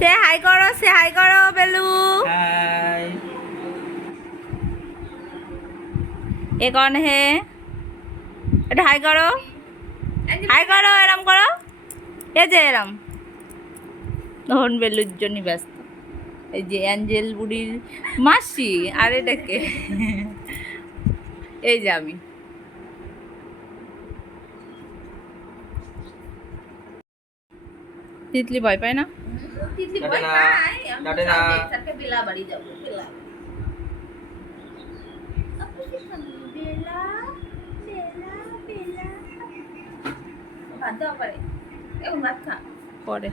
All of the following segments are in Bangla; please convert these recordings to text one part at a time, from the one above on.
সে হাই করো বেলু। हाय। এ কন হে, এটা হাই করো, হাই করো, এরম করো, এ যে এরম। তখন বেলুর জন্য ব্যস্ত। এই যে অ্যাঞ্জেল বুড়ির মাসি, আর এটাকে এই যে আমি। তিতলি ভয় পায় না? তিতলি ভয় পায়। আমি সাথে বেলা বাড়ি যাব। বেলা বেলা বেলা বেলা ভাত দাও পারে এবং ভাত খা পরে।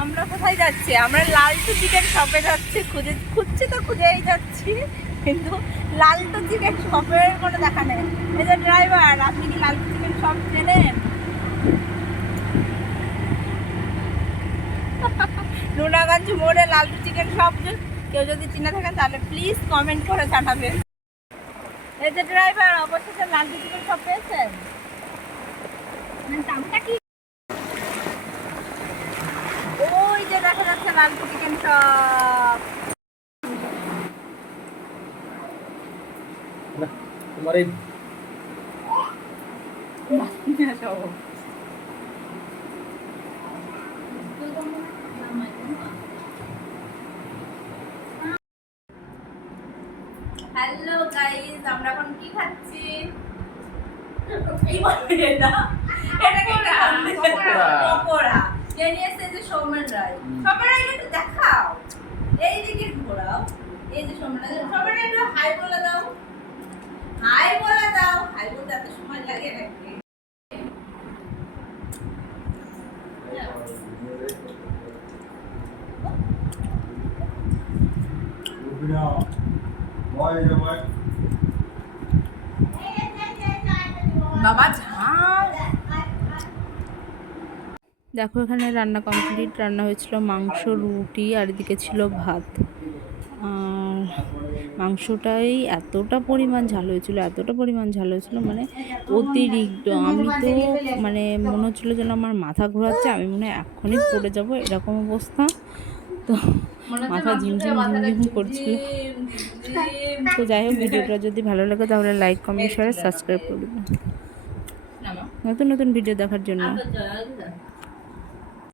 আমরা কোথায় যাচ্ছি? আমরা লালটু চিকেন শপে যাচ্ছি। খুঁজছি তো খুঁজেই যাচ্ছি, কিন্তু লালটু চিকেন শপের কোনো দেখা নেই। এই যে ড্রাইভার, আপনি কি লালটু চিকেন শপ চেনেন? লুনাগঞ্জ মোড়ে লালটু চিকেন শপ কেউ যদি চিনে থাকেন তাহলে প্লিজ কমেন্ট করে জানাবেন। এই যে ড্রাইভার, অবশেষে লালটু চিকেন শপ পেয়েছেন? দামটা কি? ওই যে দেখা যাচ্ছে লালটু চিকেন শপ। তোমার এই হ্যালো গাইস, আমরা এখন কি খাচ্ছি? কি বলে এটা? এটা কি পকোড়া। যে নিয়েছে যে সৌমেন রায়। সৌমেন রায় একটু দেখাও। এই দিকে ঘোরাও। এই যে সৌমেন রায়, সৌমেন রায় একটু হাই বলে দাও। হাই বলে দাও। হাই বলতে এত সময় লাগে নাকি? বাবা ঝাল। দেখো এখানে রান্না কমপ্লিট। রান্না হয়েছিল মাংস, রুটি, আর এদিকে ছিল ভাত। আর মাংসটাই এতটা পরিমাণ ঝাল হয়েছিল, মানে অতিরিক্ত। আমি তো মানে মনে হচ্ছিলো যেন আমার মাথা ঘোরাচ্ছে, আমি মনে হয় এক্ষুনি পড়ে যাবো, এরকম অবস্থা। তো মাথা ঝিমঝিম করছিল। তো যাই হোক, ভিডিওটা যদি ভালো লাগে তাহলে লাইক, কমেন্ট, শেয়ার, সাবস্ক্রাইব করে দেবেন নতুন নতুন ভিডিও দেখার জন্য।